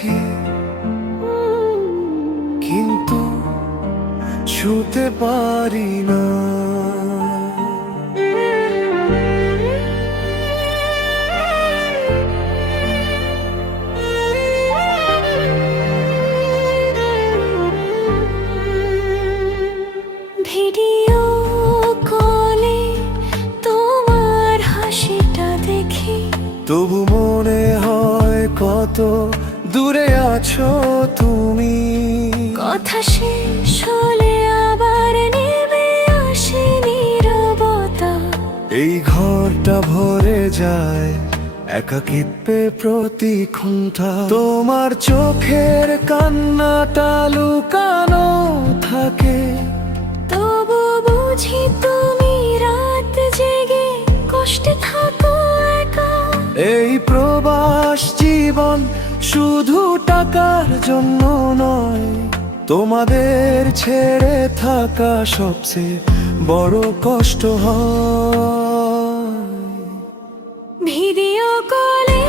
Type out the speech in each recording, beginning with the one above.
দেখি, কিন্তু ছুঁতে পারি না। ভিডিও কলে তোমার হাসিটা দেখি, তবু মনে হয় কত দূরে আছো তুমি। কথা শেষ হলে আবার নেমে আসে নীরবতা। এই ঘরটা ভরে যায় একাকিত্বে প্রতি ঘন্টা। তোমার চোখের কান্নাটা লুকানো থাকে, তবু বুঝি তুমি রাত জেগে কষ্টে থাকো একা। এই প্রবাস জীবন শুধু টাকার জন্য নয়, তোমাদের ছেড়ে থাকা সবচেয়ে বড় কষ্ট হয়। ভিডিও কলে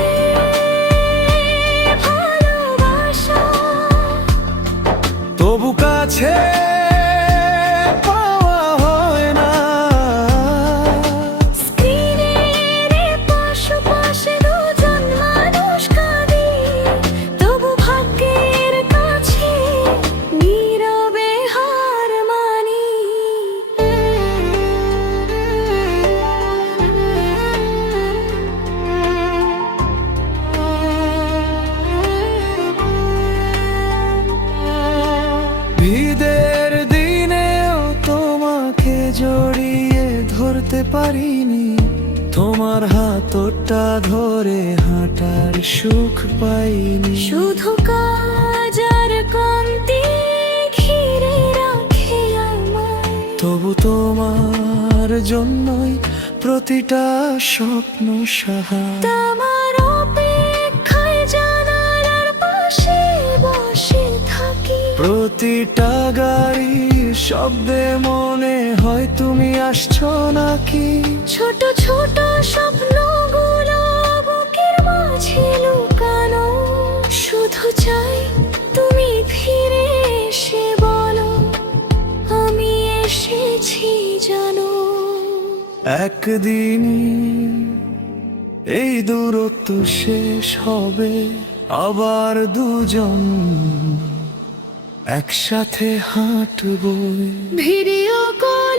ভালোবাসা, তবু কাছে পাওয়া হয় না। স্ক্রিনের পাশে দুজন মানুষ কাঁদে, তবু ভাগ্যের কাছে নীরবে হার মানি। ঈদের দিনেও তোমাকে জড়িয়ে ধরতে পারিনি, তোমার হাতটা ধরে হাঁটার সুখ পাইনি। শুধু কাজ আর কমতি ঘিরে রাখে আমায়, তবু তোমার জন্যই প্রতিটা স্বপ্ন সাহা। তোমার অপেক্ষায় জানালার পাশে বসে থাকি। প্রতিটা গাড়ির শব্দে মনে হয় তুমি আসছো নাকি। ছোট ছোট স্বপ্নগুলো বুকের মাঝে লুকানো, শুধু চাই তুমি ফিরে এসে বলো আমি এসেছি জানো। একদিন এই দূরত্ব শেষ হবে, আবার দুজন একসাথে হাঁটবো। Video call